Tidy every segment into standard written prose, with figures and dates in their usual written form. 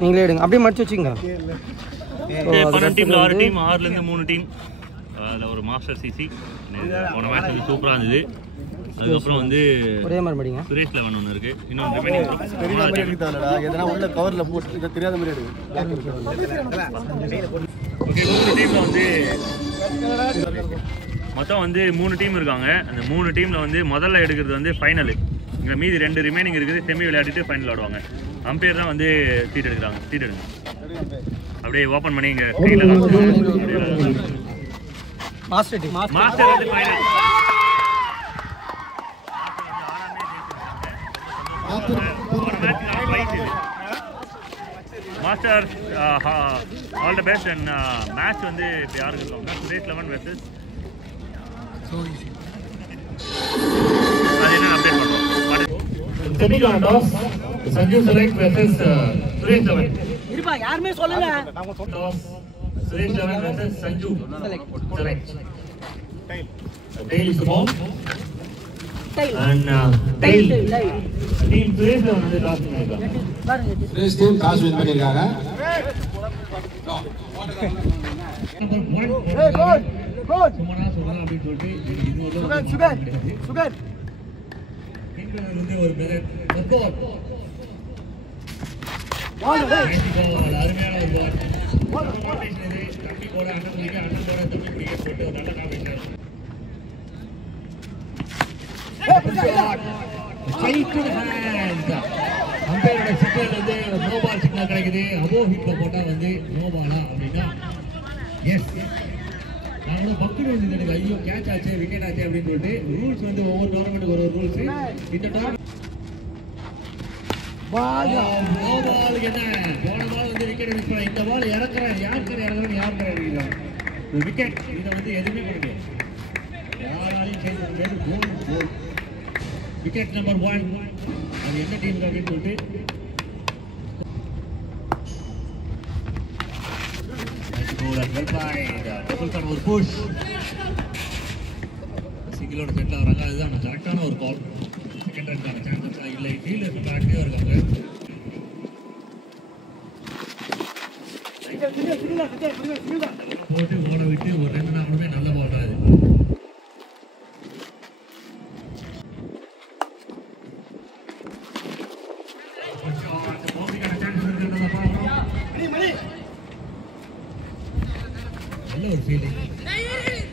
நீங்களே எடுங்க, அப்படியே மடிச்சு வச்சுங்க. 12 டீம்ல 6 டீம், 6ல இருந்து 3 டீம். அதுல ஒரு மாஸ்டர் சிசி. போன மேட்ச் வந்து சூப்பரா இருந்தது. அதுக்கப்புறம் வந்து ஒரே மாதிரி மடிங்க. சுரேஷ் 11 ஒன்று இருக்கு. இன்னொரு ரிமைனிங் பெரிய மாதிரி எடுத்தாலடா, எதனா உள்ள கவர்ல போட்டு இத தெரியாத மாதிரி எடு. ஓகே, 3 டீம்ல வந்து மொத்தம் வந்து 3 டீம் இருக்காங்க. அந்த 3 டீம்ல வந்து முதல்ல எடுக்கிறது வந்து ஃபைனல். இங்க மீதி 2 ரிமைனிங் இருக்குது. செமி விளையாடிட்டு ஃபைனல் விளையாடுவாங்க. அம்பையர் தான் வந்து சீட் எடுக்கிறாங்க. சீட் எடுங்க. அப்படியே ஓபன் பண்ணி இங்க ஸ்கிரீன்ல மாஸ்டர் டீம். மாஸ்டர் வந்து final. Master all the best. And match வந்து இப்போ யாருக்கு இருக்காங்க? சுரேஷ் 11 வெர்சஸ் அது என்ன அப்டேட் பண்ணுவோம். Semicon toss Sanju select versus Suresh 11. இருப்பா, யாருமே சொல்லல. Suresh 11 versus Sanju select. Tail is the ball. And tail team Suresh வந்து டாஸ் பண்ணிருக்காங்க. Suresh team டாஸ் வின் பண்ணிருக்காங்க. ஏய் கோட் கோட் சுமனா சொல்லலாம் அப்படி சொல்லிட்டு இது ஒரு சுகர் இங்க வந்து ஒரு பெரிய கோட் வாங்க டேய் அருமையான ஒரு பால். தம்பி கூட அண்ணன் கூட தம்பி பிடிக்க போட்டு ஒரு நல்ல காம்பினேஷன். Straight to hand. அம்பையரோட சிக்னல் வந்து நோ பால் சிக்னல் கிடைக்குது. அபோ ஹிட்ல போட்டா வந்து நோ பாலா அப்படின்னா எஸ். நாங்களும் பக்குனு வந்து எனக்கு ஐயோ கேட்ச் ஆச்சு விக்கெட் ஆச்சு அப்படின்னு சொல்லிட்டு ரூல்ஸ் வந்து ஒவ்வொரு டோர்னமெண்ட்டுக்கு ஒரு ரூல்ஸ். இந்த டோர்னமெண்ட் பால் நோ பால் என்ன போன பால் வந்து விக்கெட் மிஸ் பண்ண. இந்த பால் இறக்குறேன் யாருக்கு இறக்குறேன் யாருக்கு இறக்குறீங்க விக்கெட். இதை வந்து எதுவுமே பண்ண முடியாது. யாராலையும் செய்ய முடியாது. கோல் விக்கெட் நம்பர் 1. அது எந்த டீமுக்கு அப்படின்னு சொல்லிட்டு ஒரு புஷ் சிங்கிளோட செட்டில் வராங்க. அதுதான் கரெக்டான ஒரு கால். செகண்ட் ரன்கான சான்சஸ் இல்லை. ஃபீல்டர் ரொம்ப ஆக்டிவாக இருக்காங்க. போட்டு ஓட விட்டு ஒரு 2 நாளுமே நல்ல பால் தான் அது. நல்ல ஒரு ஃபீலிங்.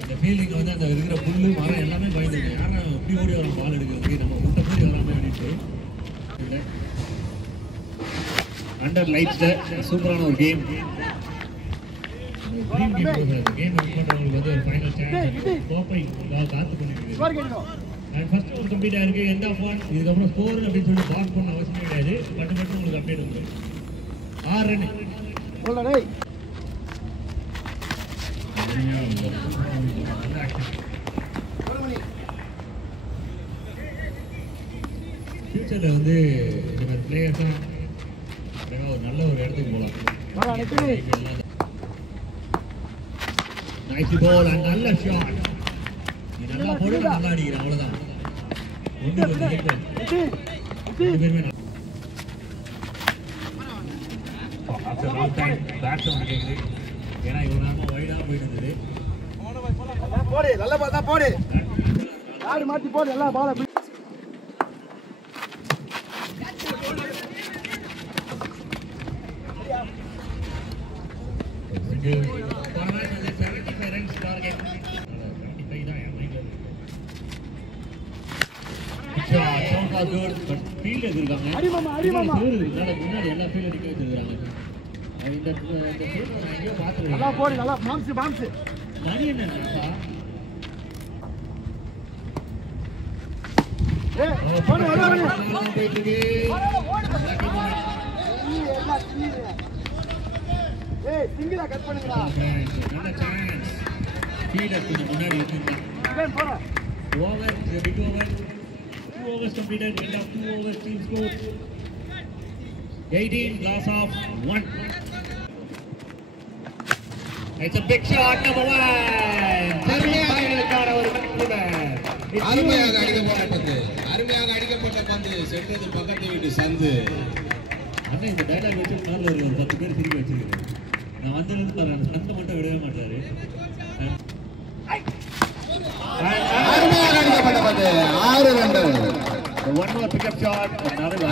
இந்த ஃபீலிங் வந்து அந்த இருக்கிற புல்லு மரம் எல்லாமே பயந்துருக்கு. யாரா இப்படி ஓடி வர பால் எடுக்கிறது நம்ம முட்டை போய் வராமல் அப்படின்ட்டு அண்டர் லைட்ஸில் சூப்பரான ஒரு கேம். Dream game. கேம் பண்ணுறவங்களுக்கு வந்து ஒரு ஃபைனல் சான்ஸ் கோப்பை காத்து பண்ணிருக்கு. அண்ட் ஃபர்ஸ்ட் ஒரு கம்ப்ளீட்டாக இருக்குது. எந்த ஆஃப் இதுக்கப்புறம் ஸ்கோர் அப்படின்னு சொல்லி பாஸ் பண்ண அவசியம் கிடையாது. பட்டு உங்களுக்கு அப்டேட் வந்துடும். 6 ரன் ஃபியூச்சரில் வந்து இந்த பிளேயர்ஸாக ஒரு நல்ல ஒரு இடத்துக்கு போகலாம். நைஸ் பால் அண்ட் நல்ல ஷாட். நீ நல்லா போடு, நல்லா அடிக்கிற அவ்வளோதான். After long time bat sound கேட்குது. ஏன்னா இவ்வளோ நேரமாக வைடாக போயிட்டு இருந்தது. போடு நல்ல பால் தான் போடு. யாரு மாத்தி போடு எல்லா பால். முன்னாடி எல்லா ஃபீல்டு அடிக்க வச்சிருக்காங்க. இந்த நான் எங்கேயோ பார்த்துருக்கேன். நல்லா போடு நல்லா மாம்ஸ் மணி என்னப்பா சிங்கிளா கட் பண்ணுங்கடா. நல்ல சான்ஸ். ஃபீல்டர் கொஞ்சம் முன்னாடி வச்சிருக்காங்க. Over, the big over. 2 overs completed. End of 2 overs. Team score 18. Loss of 1. It's a big shot. Number 1. Terminator over அருமையாக அடிக்கப்பட்ட பந்து சென்றது பக்கத்து வீட்டு சந்து. அண்ணா இந்த டைலாக் வச்சு கார்ல ஒரு 10 பேர் திருப்பி வச்சிருக்கேன். நான் வந்ததுல பாரு அந்த சண்டை மட்டும் விடவே மாட்டாரு. அருமையாக அடிக்கப்பட்ட பந்து 6 ரன்கள். One more pickup shot.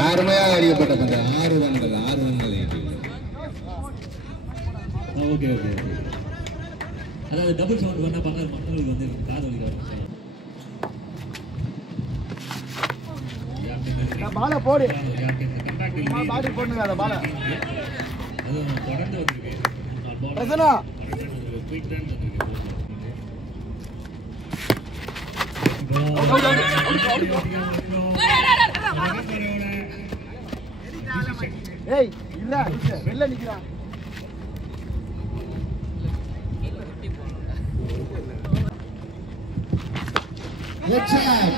அருமையாக அடிக்கப்பட்ட பந்து 6 ரன்கள். 6 ரன்கள். ஓகே ஓகே அதாவது டபுள் சவுண்ட் பண்ணா பார்க்க மக்களுக்கு வந்து காது வலிக்க வரும். பால போடு கண்டாக்ட் பாடி போடுங்க அத பால அது தொடர்ந்து வந்திருக்கு. ரசனா குயிக் ரன் வந்திருக்கு. ஏய் இல்ல வெல்ல நிக்குறா Good shot.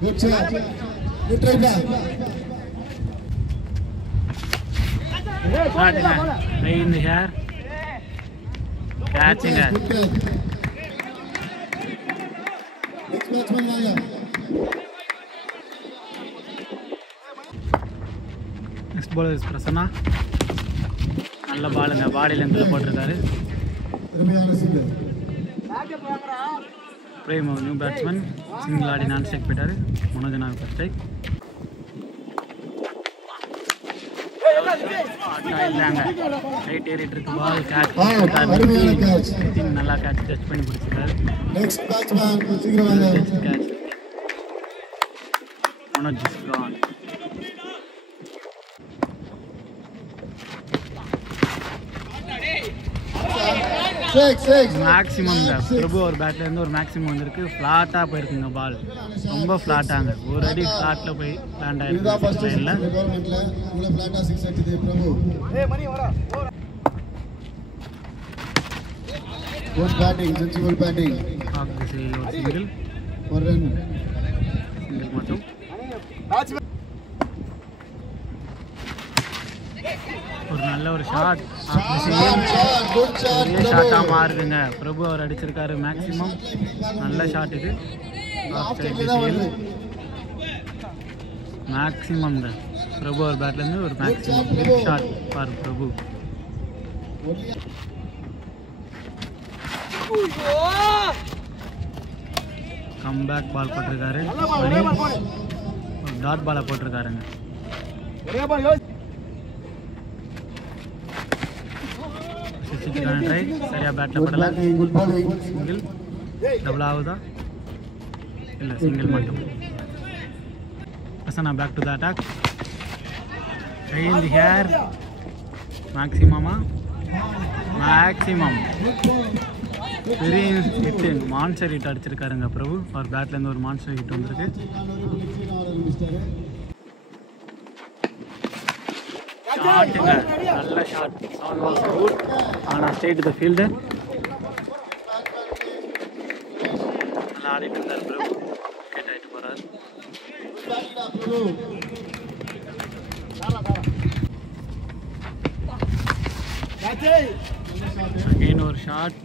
Good shot. Good try back. Right in the hair. Catching it. Good catch. Next batsman Maya. Next bowler is Prasanna. நல்ல பாலுங்க, பாடி லென்த்ல போட்டிருக்காரு. பிரேம் நியூ பேட்ஸ்மேன் சிங்கிள் ஆடி நான் ஸ்ட்ரைக் போயிட்டாரு. மனோஜனா ஸ்ட்ரைக். ரைட் ஏறிட்டு இருக்கு பால் கேட்ச். நல்லா catch touch பண்ணி பிடிச்சிருக்காரு. Next batsman சீக்கிரம் catch. Manoj is gone. Maximum Prabhu ஒரு பேட்ல இருந்து ஒரு மேக்ஸிமம் வந்திருக்கு. ஃப்ளாட்டா போயிருக்குங்க பால், ரொம்ப ஃப்ளாட்டாங்க. ஒரு அடி ஃப்ளாட்ல போய் லேண்ட் ஆயிருக்கு. ஸ்டைல்ல ஃப்ளாட்டா 6 அடிச்சது பிரபு. ஏய் மணி வாடா Good batting, sensible batting. Off the side ஒரு சிங்கிள். ஒரு ரன். சிங்கிள் மட்டும். பேட்ஸ்மேன் ஒரு நல்ல ஒரு ஷாட். Good shot. ஷாட்டா மாறுதுங்க. பிரபு அவர் அடிச்சிருக்காரு மேக்ஸிமம். நல்ல ஷாட் இது. மேக்ஸிமம் தான் பிரபு அவர் பேட்ல இருந்து ஒரு maximum big shot for Prabhu. Comeback ball போட்டிருக்காரு. ஒரு டாட் பாலை போட்டிருக்காருங்க. ஒரே பால் யோசி ட்ரை சரியா பேட்ல படல. Good bowling. சிங்கிள் டபுள் ஆகுதா? இல்லை, சிங்கிள் மட்டும். Prasanna back to the attack. Right in the hair. Maximum. Very hit. Monster hit அடிச்சிருக்காருங்க பிரபு. அவர் பேட்ல இருந்து ஒரு மான்ஸ்டர் ஹிட் வந்திருக்கு. ஷாட்டுங்க, நல்ல ஷாட். Sound was good. ஆனால் ஸ்ட்ரெயிட் டு த ஃபீல்டு. நல்லா ஆடிட்டு இருந்தார் பிரபு. விக்கெட் ஆகிட்டு போகிறார். அகெயின் ஒரு shot.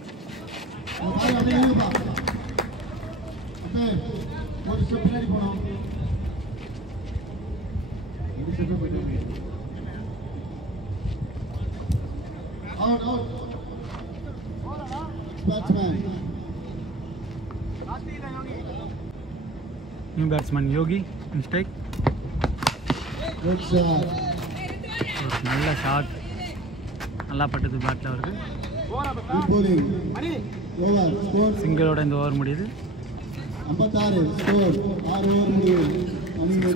New batsman Yogi mistake. ஒரு நல்ல ஷாட், நல்லா பட்டது பேட்டில் அவருக்கு. சிங்கிளோட இந்த ஓவர் முடியுது. 6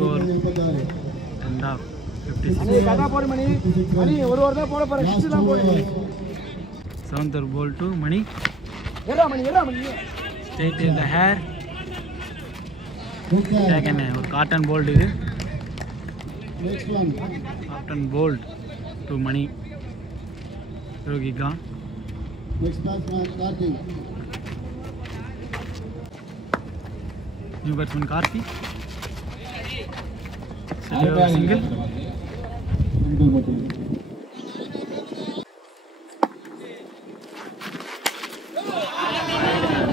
over 2 of 56. Seventh ball to Mani. Straight in the hair. Taken ஒரு காட்டன் போல்டு இது. Caught and bowled to Mani. Yogi Khan. New batsman Karthi. Single.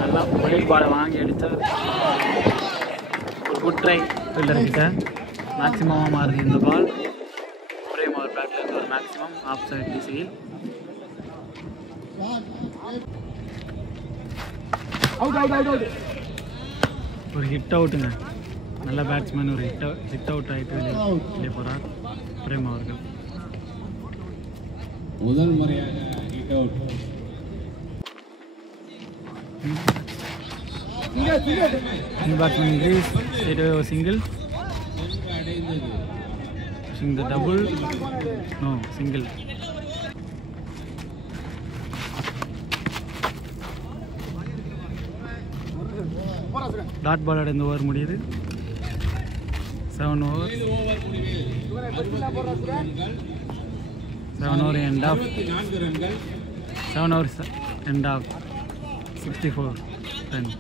நல்லா ஒயிட் பால் வாங்கி அடித்தா ஒரு குட் ட்ரை ஃபீல்டர் கிட்ட. மேக்ஸிமமாக மாறுது இந்த பால். ஒரே மாதிரி பேட்டில் இருந்து ஒரு மேக்ஸிமம் ஆஃப் சைட் திசையில். ஒரு ஹிட் அவுட்டுங்க. நல்ல பேட்ஸ்மேன் ஒரு ஹிட் அவுட் ஆகிட்டு வெளியே போகிறார் பிரேம் அவர்கள். முதல் முறையாக hit out. New batsman crease. Single. இந்த டபுள் நோ சிங்கிள். டாட் பாலோட இந்த ஓவர் முடியுது. 7 over. 7 over end of. 7 overs end of 64 run.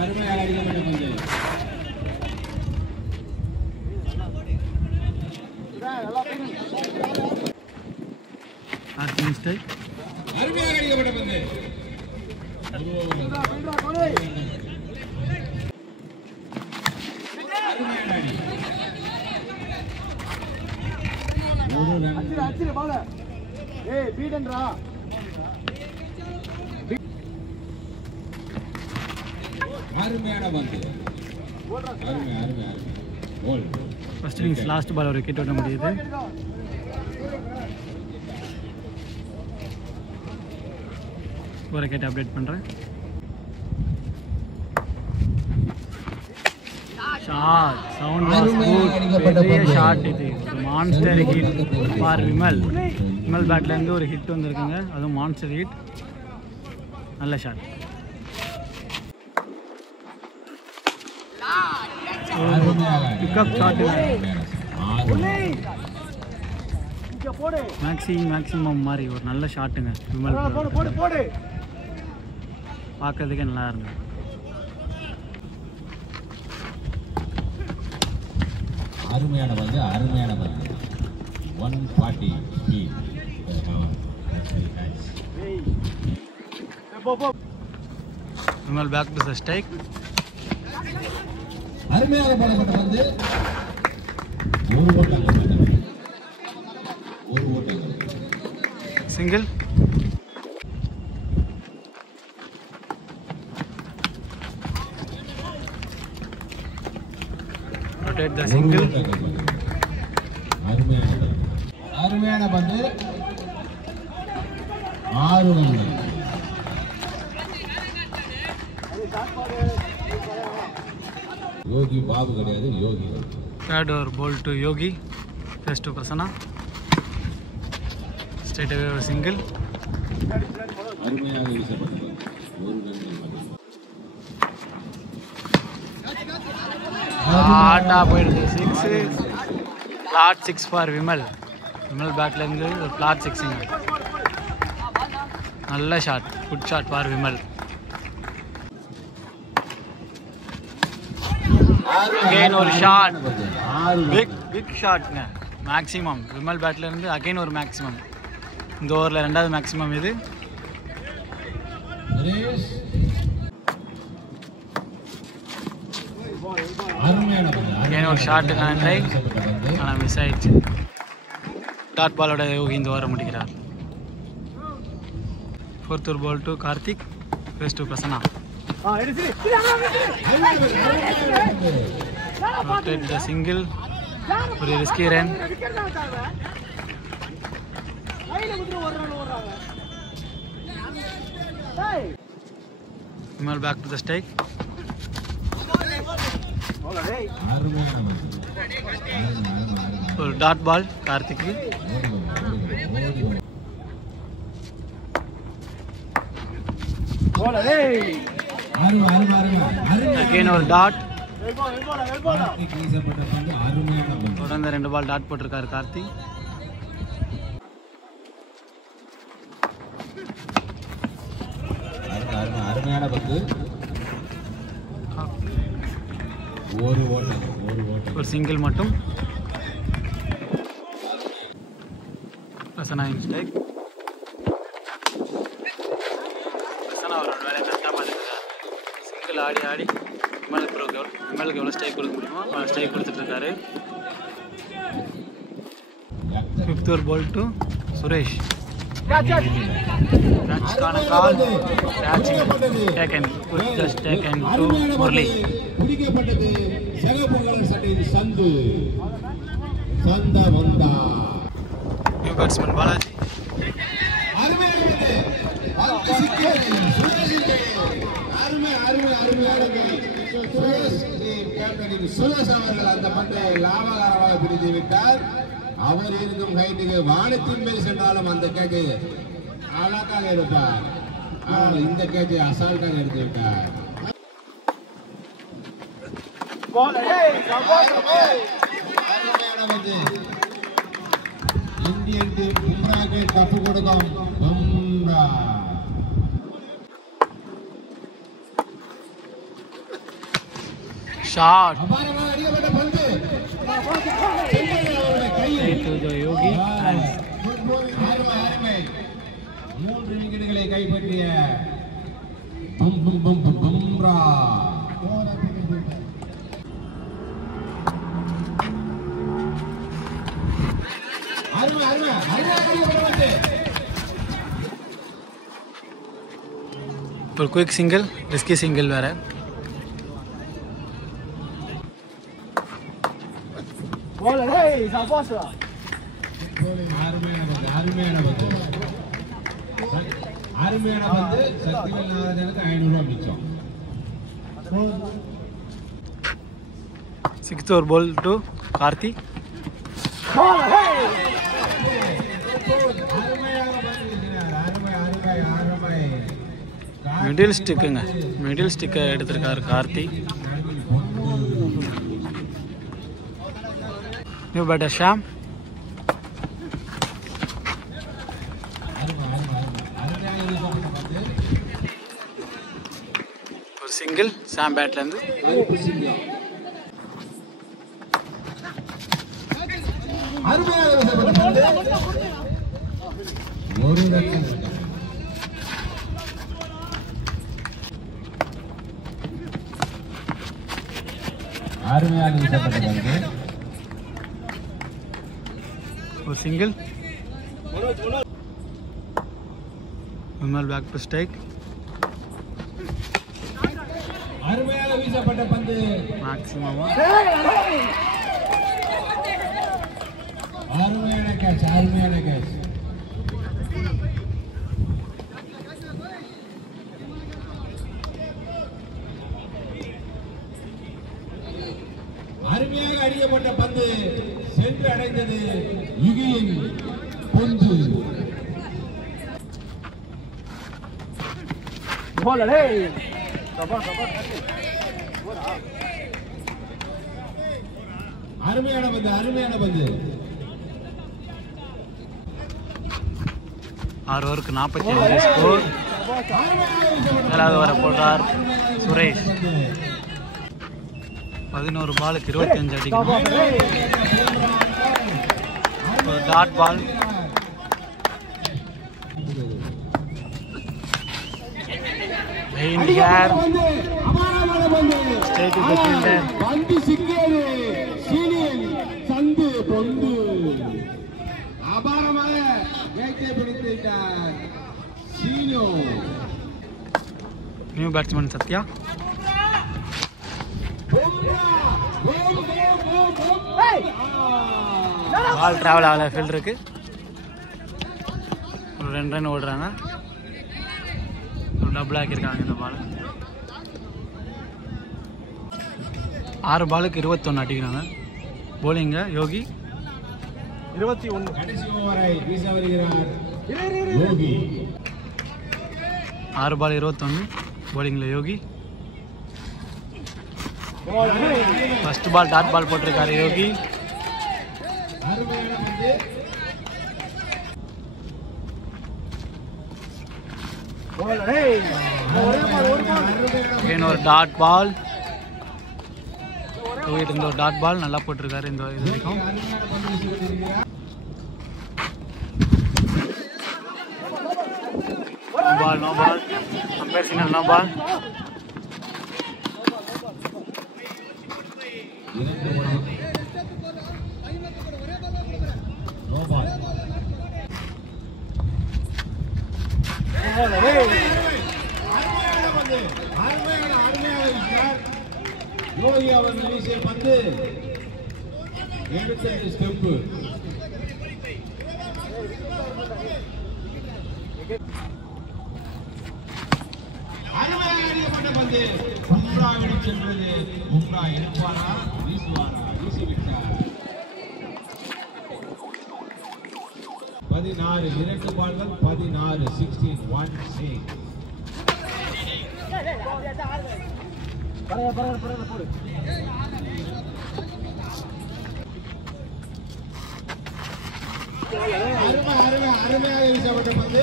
அருமையாக அடிக்கப்பட்ட பந்து. மிஸ்டேக். அருமையாக அடிக்கப்பட்ட பந்து. அருமையான பந்து. ஃபர்ஸ்ட் இன்னிங்ஸ் லாஸ்ட் பால் ஒரு விக்கெட் விட முடியுது. ஒரு விக்கெட் அப்டேட் பண்ணுறேன். ஷாட். Sound was good. பெரிய ஷாட் இது. Monster hit for Vimal. Vimal பேட்லேருந்து ஒரு ஹிட் வந்திருக்குங்க. அதுவும் மான்ஸ்டர் ஹிட். நல்ல ஷாட். Pickup shot. மேக்ஸிமம் மாதிரி ஒரு நல்ல ஷாட்டுங்க விமல். பார்க்கறதுக்கே நல்லா இருந்தது. அருமையான பந்து. 140 speed. Vimal back to the strike. அருமையாக போடப்பட்ட பந்து. ஒரு ஓட்டம். சிங்கிள். Rotate the single. அருமையான பந்து. 6 ரன்கள். யோகி பாபு கிடையாது, யோகி. Third over ball to Yogi. First to Prasanna. Straight away a single. அருமையாக வீசப்பட்டது. ஒரு ரன். ஆட்டா போயிடுது. 6. Flat 6 for Vimal. விமல் பேட்லேருந்து ஒரு ஃப்ளாட் 6ங்க. நல்ல shot. Good shot for Vimal. Again ஒரு ஷாட். பிக் ஷாட்ங்க. மேக்ஸிமம் விமல் பேட்லேருந்து அகைன் ஒரு மேக்ஸிமம். இந்த ஓவரில் 2வது மேக்ஸிமம் இது. அகைன் ஒரு ஷாட்டுக்கான ட்ரை. ஆனால் மிஸ் ஆயிடுச்சு. டாட் பாலோட யோகி இந்த ஓவரை முடிக்கிறார். 4th over ball to Karthik. First to Prasanna. Rotate the single. ஒரு risky run. Vimal back to the strike. ஒரு டாட் பால் கார்த்திக்கு. அகைன் ஒரு டாட். தொடர்ந்து 2 பால் டாட் போட்டிருக்காரு கார்த்தி. அருமையான பந்து. ஒரு சிங்கிள் மட்டும். பிரசன்னா ஸ்ட்ரைக். பிரசன்னா அவரோட வேலையை கரெக்டாக பார்த்துருக்காரு. சிங்கிள் ஆடி ஆடி விமலுக்கு எவ்வளோ ஸ்ட்ரைக் கொடுக்க முடியுமோ அவ்வளோ ஸ்ட்ரைக் கொடுத்துட்ருக்காரு. 5th over ball to Suresh. கேட்ச்கான call. Catching taken. Just taken to Murali. பிடிக்கப்பட்டது செகப்பொங்கல் சட்டையில் சந்து சந்தா வந்தா. New batsman Balaji. சுரேஷ் அவர்கள் அந்த பந்தை லாபகரமாக பிடித்து விட்டார். அவர் இருக்கும் ஹைட்டுக்கு வானத்தின் மேல் சென்றாலும் அந்த கேட்சை அழகாக இருப்பார். ஆனால் இந்த கேட்சை அசால்ட்டாக எடுத்து விட்டார். இந்தியன் டீம் பும்ராக்கு டப்பு கொடுக்கும். பும்ரா ஷாட். அபாரமாக அடிக்கப்பட்ட பந்து யோகி. அருமை 3 விக்கெட்டுகளை கைப்பற்றிய பும்ரா. ஒரு குயிக் சிங்கிள், ரிஸ்கி சிங்கிள் வேற. அருமையான பந்து. சக்திவேல் நாராயணனுக்கு 500 ரூபாய் மிச்சம். 6th over ball to Karthi. Middle ஸ்டிக்குங்க. மிடில் ஸ்டிக்கை எடுத்திருக்காரு கார்த்தி. New batter Sham. ஒரு சிங்கிள் ஷாம் பேட்லேருந்து. ஒரு ரன். அருமையாக வீசப்பட்டது. ஒரு single. Vimal back to strike. அருமையாக வீசப்பட்ட பந்து. மேக்ஸிமமா அருமையான கேட்ச். அருமையான கேட்ச். அருமையாக அடிக்கப்பட்ட பந்து சென்று அடைந்தது யுகியின் பொந்து. அருமையான பந்து. அருமையான பந்து. 6 ஓவருக்கு 45 ஸ்கோர். 7வது ஓவரை போடுறார் சுரேஷ். 11 பாலுக்கு 25 அடிக்கணும். ஒரு dot ball. Straight to the fielder. பந்து சிக்கியது. சீனியன் சந்து பொந்து. அபாரமாக கேட்சை பிடித்து விட்டார் சீனோ. New batsman Sathya. Ball travel ஆகல ஃபீல்டருக்கு. ஒரு 2 ரன் ஓடுறாங்க. ஒரு டபுள் ஆக்கியிருக்காங்க இந்த பால். 6 பாலுக்கு 21 அடிக்கிறாங்க. போலிங்க யோகி. 21. கடைசி ஓவரை வீச வருகிறார் யோகி. 6 பால் 21 bowlingல யோகி. ஃபர்ஸ்ட் பால் டாட் பால் போட்டிருக்காரு யோகி. again ஒரு டாட் பால். இந்த ஒரு டாட் பால் நல்லா போட்டிருக்காரு இந்த இது வரைக்கும். No ball umpire signal no ball. Yogi அவர்கள் வீசிய பந்து எடுத்தது ஸ்டெப். அருமையாக அடிக்கப்பட்ட பந்து பும்ராவிடம் சென்றது. பும்ரா எடுப்பாரா வீசுவாரா? வீசிவிட்டார். 16 2 பால்கள் 16 16 1 6. அருமையாக வீசப்பட்ட பந்து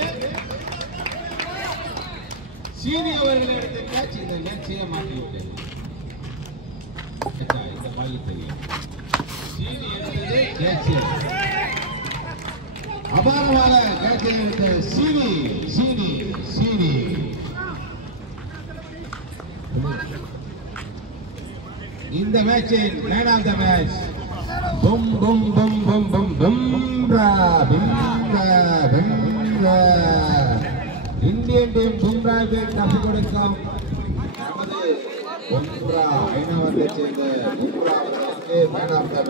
சீனி அவர்கள் எடுத்த கேட்ச். இந்த கேட்ச் செய்ய மாட்டிவிட்டது. இந்த பால் தெரியும். சீனி எடுத்தது கேட்ச். அபாரமான கேட்சை எடுத்த சீனி சீனி சீனி. இந்த மேட்சின் மேன் ஆஃப் த மேட்ச் பும் பும் பும் பும் பும் பும்ரா பும்ரா பும்ரா. இந்தியன் டீம் பும்ராவுக்கு ட்ராஃபி கொடுக்கும். நமது பும்ரா ஐநாவத்தை சேர்ந்த பும்ரா அவர்களுக்கு மேன் ஆஃப் த